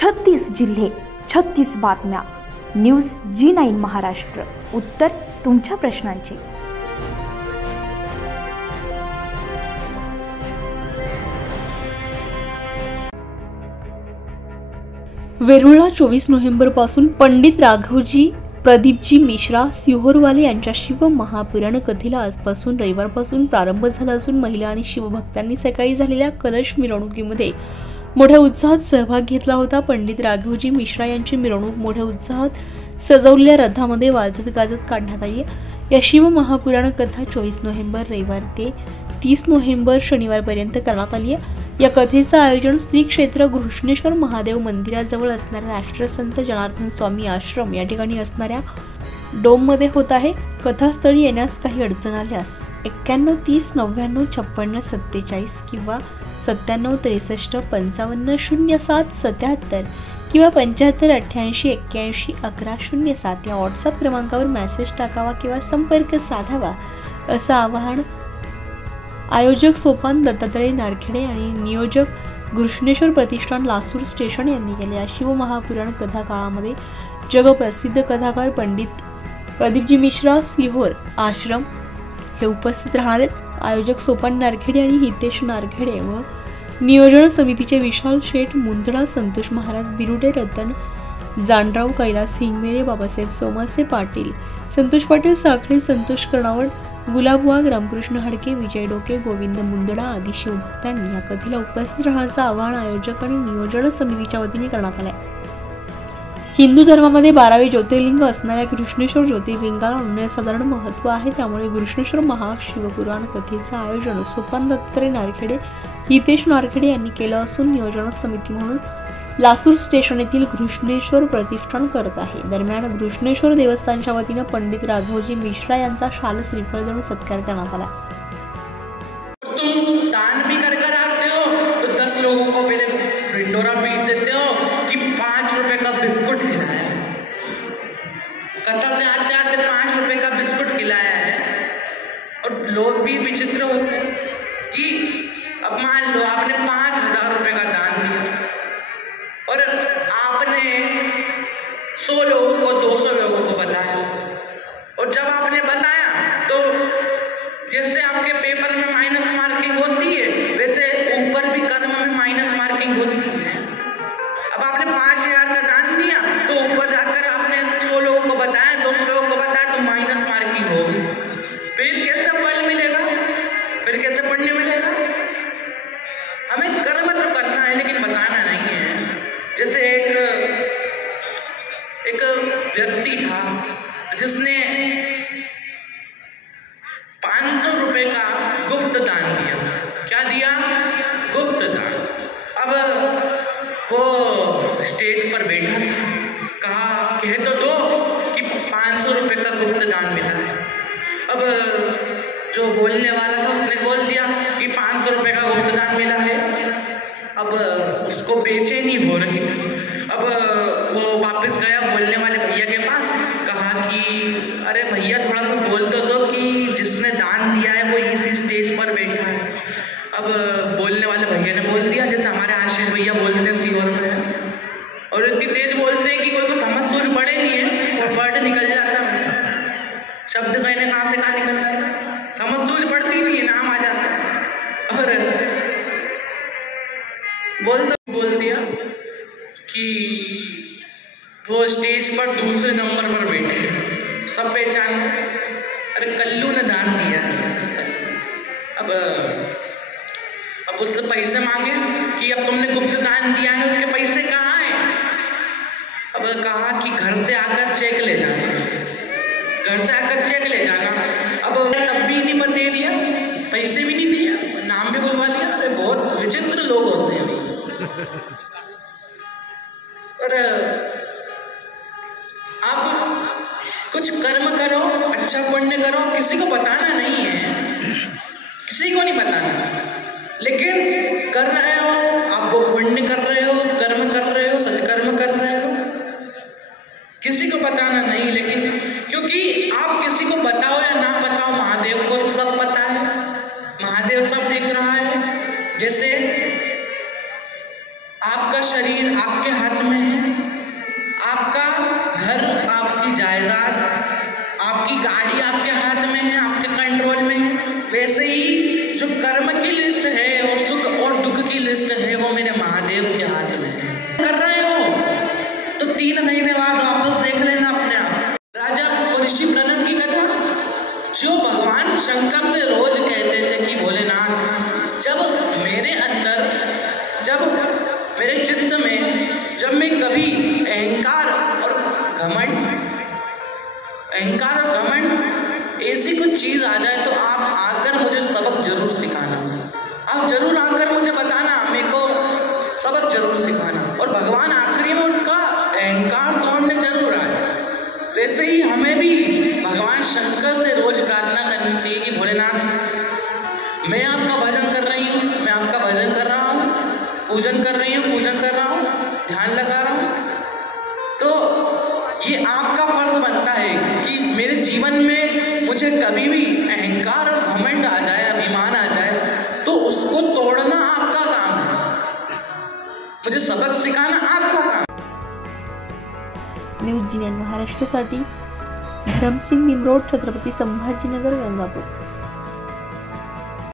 36 जिल्हे, 36 बातम्या. News G9 Maharashtra. उत्तर तुमच्या प्रश्नांची. वेरूळला 24 नोव्हेंबरपासून पंडित राघवजी प्रदीपजी मिश्रा सिहोरवाले यांच्या शिव महापुराण कथेला आजपासून रविवारपासून प्रारंभ झाला असून महिला आणि शिवभक्तांनी सकाळी झालेल्या कलश मिरवणुकीमध्ये मोठ्या उत्साहात सहभाग घेतला होता. पंडित राघवजी मिश्रा यांची मिरवणूक मोठ्या उत्साहात सजवलेल्या रथामध्ये वाजत गाजत काढण्यात आली. या शिव महापुराण कथा 24 नोव्हेंबर रविवार ते 30 नोव्हेंबर शनिवारपर्यंत करण्यात आली आहे. या कथेचं आयोजन श्री क्षेत्र घृष्णेश्वर महादेव मंदिराजवळ असणाऱ्या राष्ट्रसंत जनार्दन स्वामी आश्रम या ठिकाणी असणाऱ्या डोममध्ये होत आहे. कथास्थळी येण्यास काही अडचण आल्यास 91 30 99 56 47 किंवा 97 63 55 07 77 किंवा 75 88 81 11 07 या व्हॉट्सअप क्रमांकावर मेसेज टाकावा किंवा संपर्क साधावा असं आवाहन आयोजक सोपान दत्तात्रय नारखेडे आणि नियोजक घृष्णेश्वर प्रतिष्ठान लासूर स्टेशन यांनी केले. या शिव महापुराण कथा काळामध्ये जगप्रसिद्ध कथाकार पंडित प्रदीपजी मिश्रा सिहोर आश्रम हे उपस्थित राहणार आहेत. आयोजक सोपान नारखेडे आणि हितेश नारखेडे व नियोजन समितीचे विशाल शेठ मुंदडा, संतोष महाराज बिरुडे, रतन जानराव, कैलास हिंगमेरे, बाबासाहेब सोमासे पाटील, संतोष पाटील साखळे, संतोष कर्णावट, गुलाब वाघ, रामकृष्ण हडके, विजय डोके, गोविंद मुंदडा आदी शिवभक्तांनी या कथेला उपस्थित राहण्याचं आवाहन आयोजक आणि नियोजन समितीच्या वतीने करण्यात आले. हिंदू धर्मामध्ये 12वे ज्योतिर्लिंग असणाऱ्या घृष्णेश्वर ज्योतिर्लिंगाला अनन्यसाधारण महत्त्व आहे. त्यामुळे घृष्णेश्वर महाशिवपुराण कथेचं आयोजन सोपान दत्तात्रय नारखेडे, हितेश नारखेडे यांनी केलं असून नियोजन समिती म्हणून लासूर स्टेशन येथील घृष्णेश्वर प्रतिष्ठान करत आहे. दरम्यान घृष्णेश्वर देवस्थानच्या वतीनं पंडित राघवजी मिश्रा यांचा शाल श्रीफळ देऊन सत्कार करण्यात आला. तुम दान भी कर आते हो तो 10 लोगों को पहले ढिंडोरा पीट देते हो कि 5 रुपए का बिस्कुट खिलाया है. कथा से आते आते 5 रुपए का बिस्कुट खिलाया है. और लोग भी विचित्र होते हैं कि अब मान लो आपने 5000 रुपए का दान दिया और आपने 100 लोगों को 200 लोगों को बताया. और जब आपने बताया तो जैसे आपके पेपर में माइनस मार्किंग होती है वैसे ऊपर भी कर्म में माइनस मार्किंग होती है. अब आपने 5000 का दान दिया तो ऊपर जाकर आपने 100 लोगों को बताया, 200 लोगों को बताया तो माइनस मार्किंग होगी. फिर कैसे फल मिलेगा, फिर कैसे पुण्य मिलेगा? हमें कर्म तो करना है लेकिन बताना नहीं है. जैसे एक व्यक्ति था जिसने 500 रुपए का गुप्त दान दिया. क्या दिया? गुप्त दान. अब वो स्टेज पर बैठा था, कहा कह तो दो कि 500 रुपए का गुप्त दान मिला है. अब जो बोलने वाला था उसने बोल दिया कि 500 रुपए का गुप्त दान मिला है. अब उसको बेचैनी हो रही थी. अब वो वापस गया बोलने वाले भैया के पास, कहा कि अरे भैया थोड़ा सा बोल तो दो कि जिसने दान दिया है वो इसी स्टेज पर बैठा है. अब बोलने वाले भैया ने बोल दिया जैसे हमारे आशीष भैया बोलते हैं सीहोर में, और इतनी तेज बोलते हैं कि कोई को समझ सूझ पड़े नहीं है और वर्ड निकल जाता है. शब्द कहने कहाँ से कहाँ निकल जाता है, समझ सूझ पड़ती नहीं है, नाम आ जाता है. और बोल दिया कि वो स्टेज पर दूसरे नंबर पर बैठे, सब पहचान. अरे कल्लू ने दान दिया. अब उससे पैसे मांगे कि अब तुमने गुप्त दान दिया है उसके पैसे कहाँ हैं? अब कहा कि घर से आकर चेक ले जाना, घर से आकर चेक ले जाना. अब तब भी नहीं दे दिया, पैसे भी नहीं दिया, नाम भी बुलवा लिया. अरे बहुत विचित्र लोग होते हैं. और आप कुछ कर्म करो, अच्छा पुण्य करो, किसी को बताना नहीं है, किसी को नहीं बताना, लेकिन कर रहे हो आप, वो पुण्य कर रहे हो, कर्म कर रहे हो, सत्कर्म कर रहे हो, किसी को बताना नहीं. लेकिन क्योंकि आप किसी को बताओ या ना बताओ महादेव को सब पता है, महादेव सब देख रहा है. जैसे आपका शरीर आपके हाथ में जब मैं कभी अहंकार और घमंड ऐसी कुछ चीज आ जाए तो आप आकर मुझे सबक जरूर सिखाना। आप जरूर आकर मुझे बताना, मेरे को सबक जरूर सिखाना। और भगवान आखिरी में उनका अहंकार तोड़ने जरूर आए। वैसे ही हमें भी भगवान शंकर से रोज प्रार्थना करनी चाहिए कि भोलेनाथ, मैं आपका भजन कर रही हूँ, मैं आपका भजन कर रहा हूँ, पूजन कर रही हूँ, पूजन कर रहा हूँ, ध्यान लगा रहा हूँ, तो ये आपका फर्ज बनता है कि मेरे जीवन में मुझे कभी भी अहंकार और घमंड आ जाए, अभिमान आ जाए, तो उसको तोड़ना आपका काम है, मुझे सबक सिखाना आपका काम। न्यूज जीएन महाराष्ट्रासाठी धरमसिंग निमरोड, छत्रपती संभाजीनगर, गंगापूर।